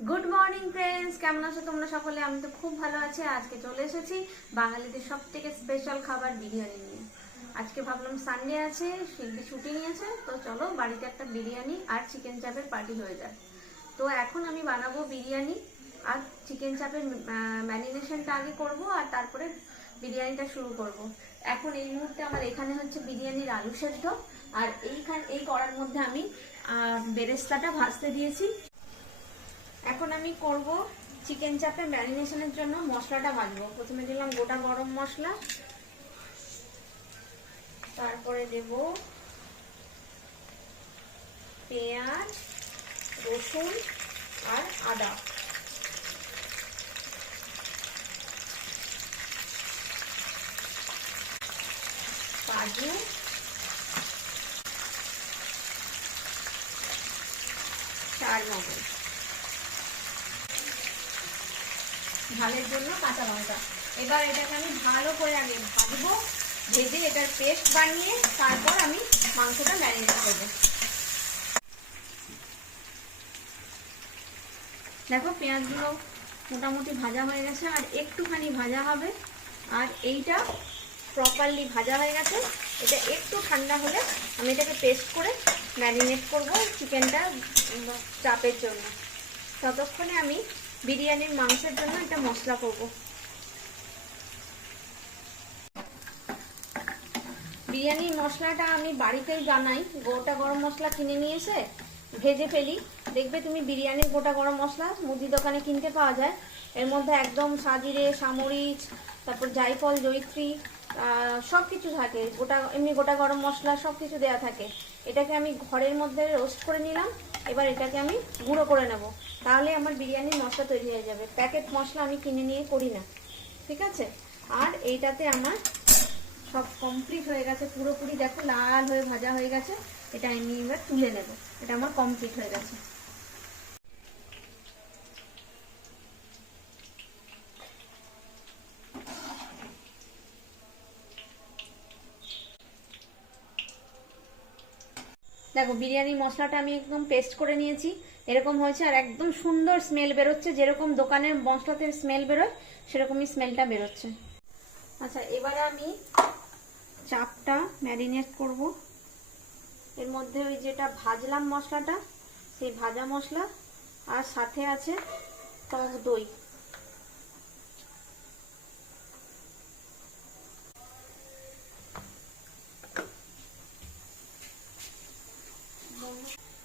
Good morning friends, কেমন আছো তোমরা সকলে? আমি তো খুব ভালো আছি। আজকে চলে এসেছি বাঙালিদের সব থেকে স্পেশাল খাবার বিরিয়ানি নিয়ে। আজকে ভাবলাম সানডে আছে, শিল্পী ছুটি নিয়েছে, তো চলো বাড়িতে একটা বিরিয়ানি আর চিকেন চাপের পার্টি হয়ে যায়। তো এখন আমি বানাবো বিরিয়ানি আর চিকেন চাপের ম্যারিনেশনটা আগে করব, আর তারপরে বিরিয়ানিটা শুরু করব। এখন এই মুহূর্তে আমার এখানে হচ্ছে বিরিয়ানির আলু সেদ্ধ, আর এই কড়ার মধ্যে আমি বেরেস্তাটা ভাজতে দিয়েছি। এখন আমি করব চিকেন চাপে ম্যারিনেশনের জন্য মশলাটা ভাজবো। প্রথমে দিলাম গোটা গরম মশলা, তারপরে দেব পেঁয়াজ, রসুন আর আদা, কাজু, চারমগজ, ঝালের জন্য কাঁচা লঙ্কা। এবার এটাকে আমি ভালো করে আগে ভাজবো, ভেজে এটার পেস্ট বানিয়ে তারপর আমি মাংসটা ম্যারিনেট করবো। দেখো পেঁয়াজগুলো মোটামুটি ভাজা হয়ে গেছে, আর একটুখানি ভাজা হবে। আর এইটা প্রপারলি ভাজা হয়ে গেছে। এটা একটু ঠান্ডা হলে আমি এটাকে পেস্ট করে ম্যারিনেট করব চিকেনটা চাপের জন্য। ততক্ষণে আমি বিরিয়ানির মাংসের জন্য একটা মশলা করব। বিরিয়ানির মশলাটা আমি বাড়িতেই বানাই। গোটা গরম মশলা কিনে নিয়ে এসে ভেজে ফেলি। দেখবে তুমি বিরিয়ানির গোটা গরম মশলা মুদি দোকানে কিনতে পাওয়া যায়। এর মধ্যে একদম সাজিরে, সামরিচ, তারপর জায়ফল, জয়িত্রী সব কিছু থাকে। এমনি গোটা গরম মশলা সব কিছু দেওয়া থাকে। এটাকে আমি ঘরের মধ্যে রোস্ট করে নিলাম। এবার এটাকে আমি গুঁড়ো করে নেব, তাহলে আমার বিরিয়ানির মশলা তৈরি হয়ে যাবে। প্যাকেট মশলা আমি কিনে নিয়ে করি না, ঠিক আছে? আর এইটাতে আমার সব কমপ্লিট হয়ে গেছে পুরোপুরি। দেখো লাল হয়ে ভাজা হয়ে গেছে। এটা আমি এবার তুলে নেব। এটা আমার কমপ্লিট হয়ে গেছে। দেখো বিরিয়ানি মশলাটা আমি একদম পেস্ট করে নিয়েছি। এরকম হয়েছে, আর একদম সুন্দর স্মেল বেরোচ্ছে। যেরকম দোকানের মশলাতে স্মেল বেরোয় সেরকমই স্মেলটা বেরোচ্ছে। আচ্ছা, এবারে আমি চাপটা ম্যারিনেট করব। এর মধ্যে ওই যেটা ভাজলাম মশলাটা, সেই ভাজা মশলা, আর সাথে আছে টক দই।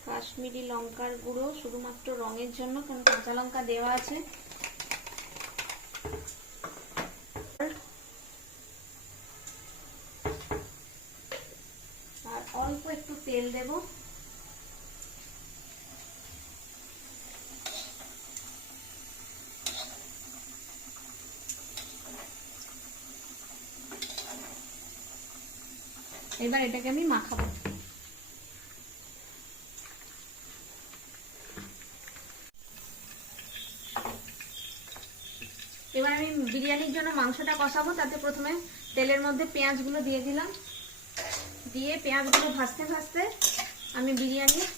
কাশ্মীরি লঙ্কার গুঁড়ো শুধুমাত্র রঙের জন্য, কারণ কাঁচা লঙ্কা দেওয়া আছে। আর অল্প একটু তেল দেব। এবার এটাকে আমি মাখাবো। এবার আমি বিরিয়ানির জন্য মাংসটা কষাবো। তাতে প্রথমে তেলের মধ্যে পেঁয়াজগুলো দিয়ে দিলাম। দিয়ে পেঁয়াজগুলো ভাজতে ভাজতে আমি বিরিয়ানির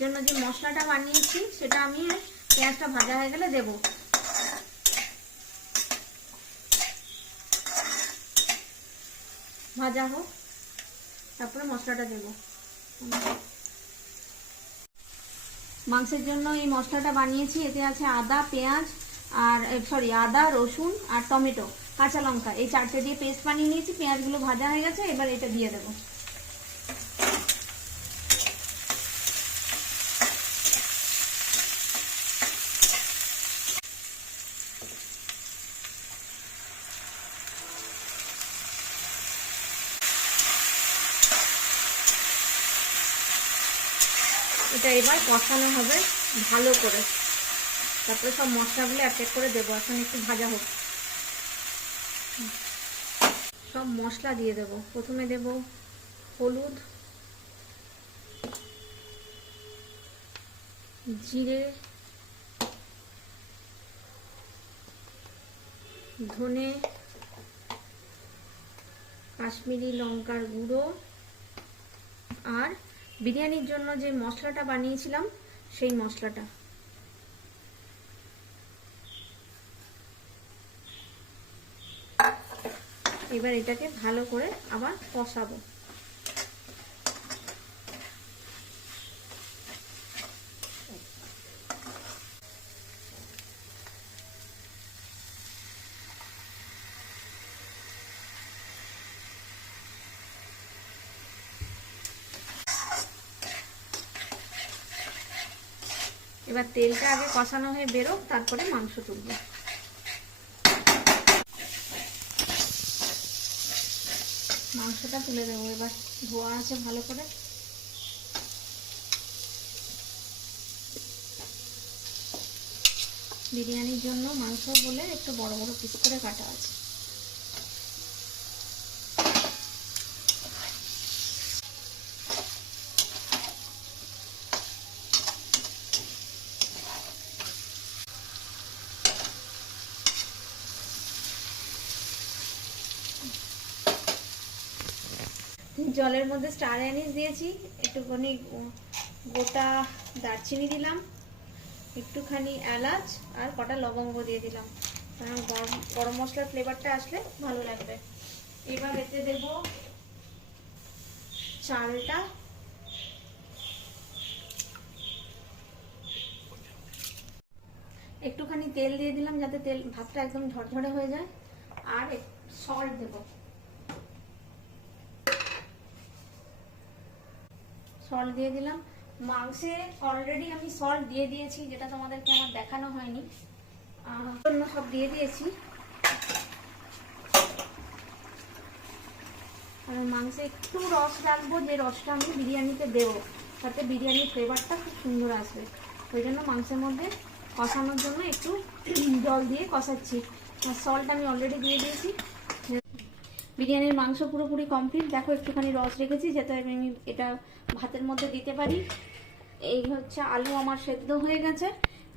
জন্য যে মশলাটা বানিয়েছি সেটা আমি পেঁয়াজটা ভাজা হয়ে গেলে দেব। ভাজা হোক, তারপরে মশলাটা দেব। মাংসের জন্য এই মশলাটা বানিয়েছি। এতে আছে আদা, পেঁয়াজ, আর আদা, রসুন আর টমেটো, কাঁচা লঙ্কা, এই চারটে দিয়ে পেস্ট বানিয়ে নিয়েছি। পেঁয়াজগুলো ভাজা হয়ে গেছে, এবার এটা দিয়ে দেবো। এটা এবার কষানো হবে ভালো করে, তারপরে সব মশলাগুলো এক এক করে দেবো। এখন একটু ভাজা হোক। সব মশলা দিয়ে দেব। প্রথমে দেব হলুদ, জিরে, ধনে, কাশ্মীরি লঙ্কার গুঁড়ো, আর বিরিয়ানির জন্য যে মশলাটা বানিয়েছিলাম সেই মশলাটা। এবার এটাকে ভালো করে আবার কষাবো। এবার তেলটা আগে কষানো হয়ে বেরোক, তারপরে মাংস তুলবো। মাংসটা তুলে দেবো, এবার ধোয়া আছে ভালো করে। বিরিয়ানির জন্য মাংস বলে একটু বড় বড় পিস করে কাটা আছে। জলের মধ্যে স্টার অ্যানিস দিয়েছি, একটুখানি গোটা দারচিনি দিলাম, একটুখানি এলাচ আর কটা লবঙ্গ দিয়ে দিলাম, কারণ গরম মশলার ফ্লেভারটা আসলে ভালো লাগবে। এবার এতে দেব চালটা, একটুখানি তেল দিয়ে দিলাম যাতে ভাতটা একদম ঝরঝরে হয়ে যায়। আর সল্ট দেব, সল্ট দিয়ে দিলাম। মাংসে অলরেডি আমি সল্ট দিয়ে দিয়েছি, যেটা তোমাদেরকে আমার দেখানো হয়নি, অন্য সব দিয়ে দিয়েছি। আর মাংসে একটু রস রাখবো, যে রসটা আমি বিরিয়ানিতে দেবো, তাতে বিরিয়ানির ফ্লেভারটা খুব সুন্দর আসবে। ওই জন্য মাংসের মধ্যে কষানোর জন্য একটু জল দিয়ে কষাচ্ছি। আর সল্ট আমি অলরেডি দিয়ে দিয়েছি। বিরিয়ানির মাংস পুরোপুরি কমপ্লিট। দেখো একটুখানি রস রেখেছি যাতে আমি এটা ভাতের মধ্যে দিতে পারি। এই হচ্ছে আলু আমার সেদ্ধ হয়ে গেছে,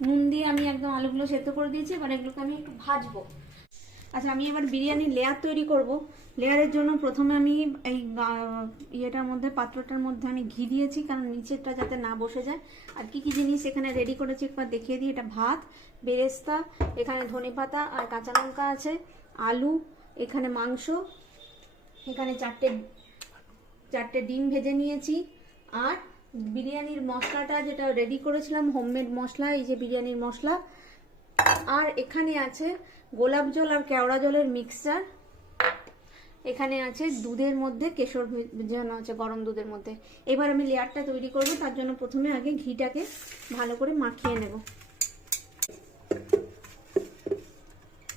নুন দিয়ে আমি একদম আলুগুলো সেদ্ধ করে দিয়েছি। এবার এগুলোকে আমি একটু ভাজবো। আচ্ছা, আমি এবার বিরিয়ানির লেয়ার তৈরি করব। লেয়ারের জন্য প্রথমে আমি এই ইয়েটার মধ্যে, পাত্রটার মধ্যে আমি ঘি দিয়েছি, কারণ নিচেরটা যাতে না বসে যায়। আর কি কি জিনিস এখানে রেডি করেছি একবার দেখিয়ে দিই। এটা ভাত, বেরেস্তা, এখানে ধনেপাতা আর কাঁচা লঙ্কা আছে, আলু, এখানে মাংস, এখানে চারটে ডিম ভেজে নিয়েছি, আর বিরিয়ানির মশলাটা যেটা রেডি করেছিলাম, হোমমেড মশলা, এই যে বিরিয়ানির মশলা। আর এখানে আছে গোলাপ জল আর কেওড়া জলের মিক্সচার। এখানে আছে দুধের মধ্যে কেশর ভেজানো আছে, গরম দুধের মধ্যে। এবার আমি লেয়ারটা তৈরি করব, তার জন্য প্রথমে আগে ঘিটাকে ভালো করে মাখিয়ে নেব।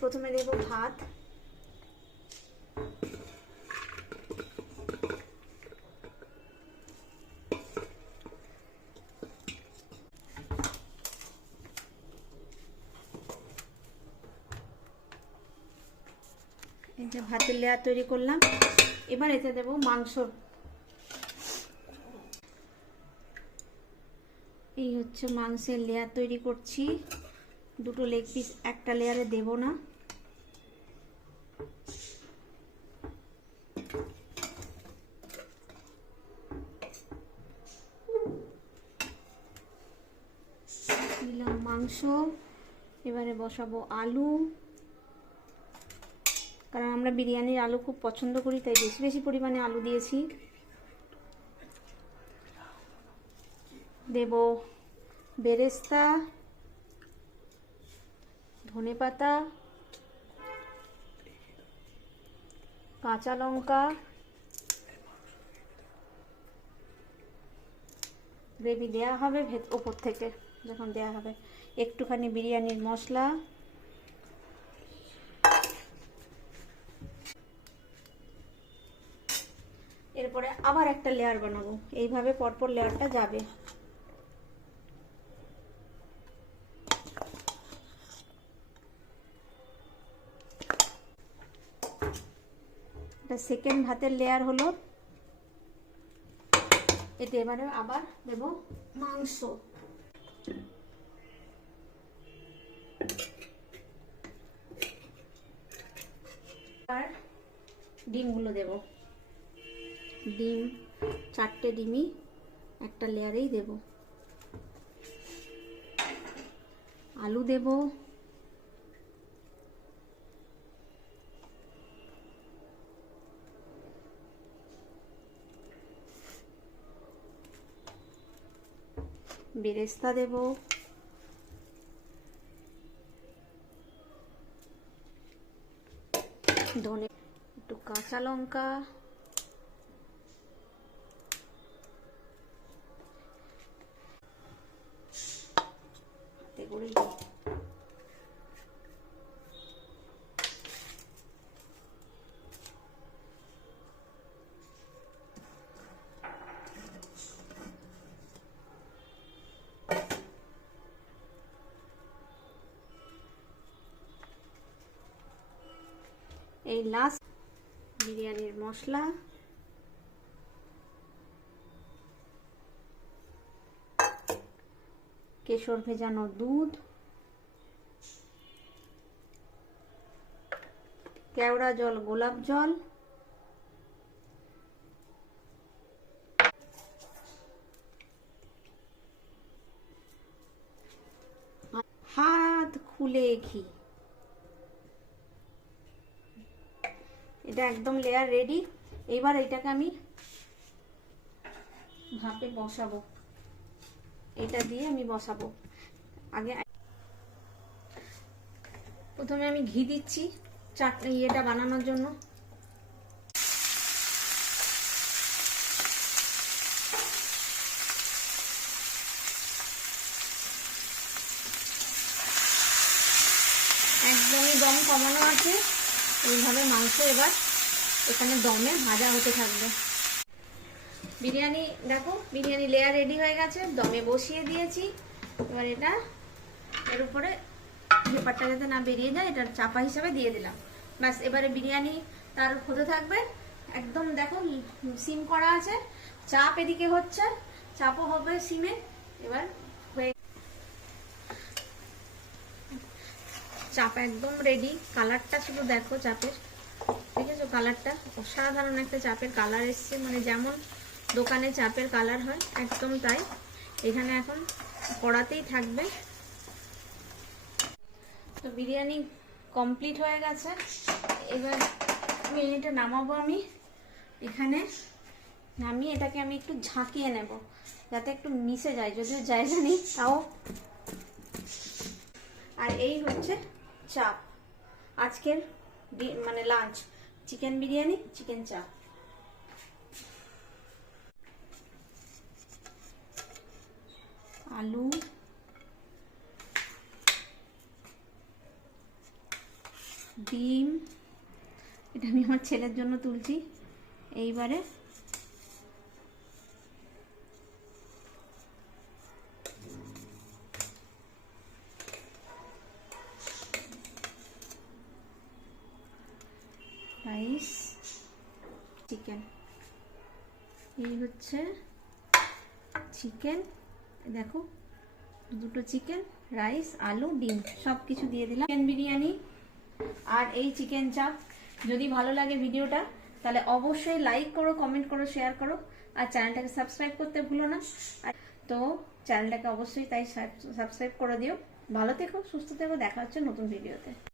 প্রথমে দেব ভাত, এই যে ভাতের লেয়ার তৈরি করলাম। এবার এতে দেব মাংস। এই হচ্ছে মাংসের লেয়ার তৈরি করছি। দুটো লেগ পিস একটা লেয়ারে দেব না, দিলাম মাংস। এবারে বসাবো আলু, কারণ আমরা বিরিয়ানির আলু খুব পছন্দ করি, তাই বেশি বেশি পরিমাণে আলু দিয়েছি। দেব বেরেস্তা, ধনেপাতা, কাঁচা লঙ্কা, গ্রেভি দেয়া হবে ওপর থেকে যখন দেয়া হবে, একটুখানি বিরিয়ানির মশলা, এরপরে আবার একটা লেয়ার বানাবো। এইভাবে পরপর লেয়ারটা যাবে। এটা সেকেন্ড ভাতের লেয়ার হলো। এতে এবারে আবার দেব মাংস, আর ডিমগুলো দেব। ডিম, চারটে ডিমই একটা লেয়ারেই দেব। আলু দেব, বেরেস্তা দেব, ধনে, একটু কাঁচা লঙ্কা, করে এই লাস্ট বিরিয়ানির মশলা, কেশর ভেজানো দুধ, কেওড়া জল, গোলাপ জল, হাত খুলে ঘি। এটা একদম লেয়ার রেডি। এবার এটাকে আমি ভাপে বসাবো, এটা দিয়ে আমি বসাবো। আগে প্রথমে আমি ঘি দিচ্ছি চাটনি এটা বানানোর জন্য। একদমই দম কমানো আছে, এইভাবে মাংস এবার এখানে দমে ভাজা হতে থাকবে। বিরিয়ানি দেখো, বিরিয়ানি লেয়ার রেডি হয়ে গেছে, দমে বসিয়ে দিয়েছি। এবার এটা এর উপরে পেপারটা যাতে না বেরিয়ে যায় এটার চাপা হিসাবে দিয়ে দিলাম। ব্যাস, এবারে বিরিয়ানি তার হতে থাকবে। একদম দেখো সিম করা আছে, চাপ এদিকে হচ্ছে, চাপও হবে সিমে। এবার চাপ একদম রেডি। কালারটা শুধু দেখো চাপের, ঠিক আছে? কালারটা অসাধারণ একটা চাপের কালার এসছে, মানে যেমন দোকানে চাপের কালার হয় একদম তাই। এখানে এখন কড়াতেই থাকবে। তো বিরিয়ানি কমপ্লিট হয়ে গেছে। এবার এটা নামাবো আমি। এখানে নামিয়ে এটাকে আমি একটু ঝাঁকিয়ে নেব যাতে একটু মিশে যায়, যদিও জায়গা নেই তাও। আর এই হচ্ছে চাপ, আজকের মানে লাঞ্চ, চিকেন বিরিয়ানি, চিকেন চাপ। আলু, ডিম, এটা আমি আমার ছেলের জন্য তুলছি। এইবারে রাইস, চিকেন, এই হচ্ছে চিকেন। দেখো দুটো চিকেন, রাইস, আলু, ডিম সব কিছু দিয়ে দিলাম। চিকেন বিরিয়ানি আর এই চিকেন চাপ। যদি ভালো লাগে ভিডিওটা তাহলে অবশ্যই লাইক করো, কমেন্ট করো, শেয়ার করো, আর চ্যানেলটাকে সাবস্ক্রাইব করতে ভুলো না। তো চ্যানেলটাকে অবশ্যই তাই সাবস্ক্রাইব করে দিও। ভালো থেকো, সুস্থ থেকো, দেখা হচ্ছে নতুন ভিডিওতে।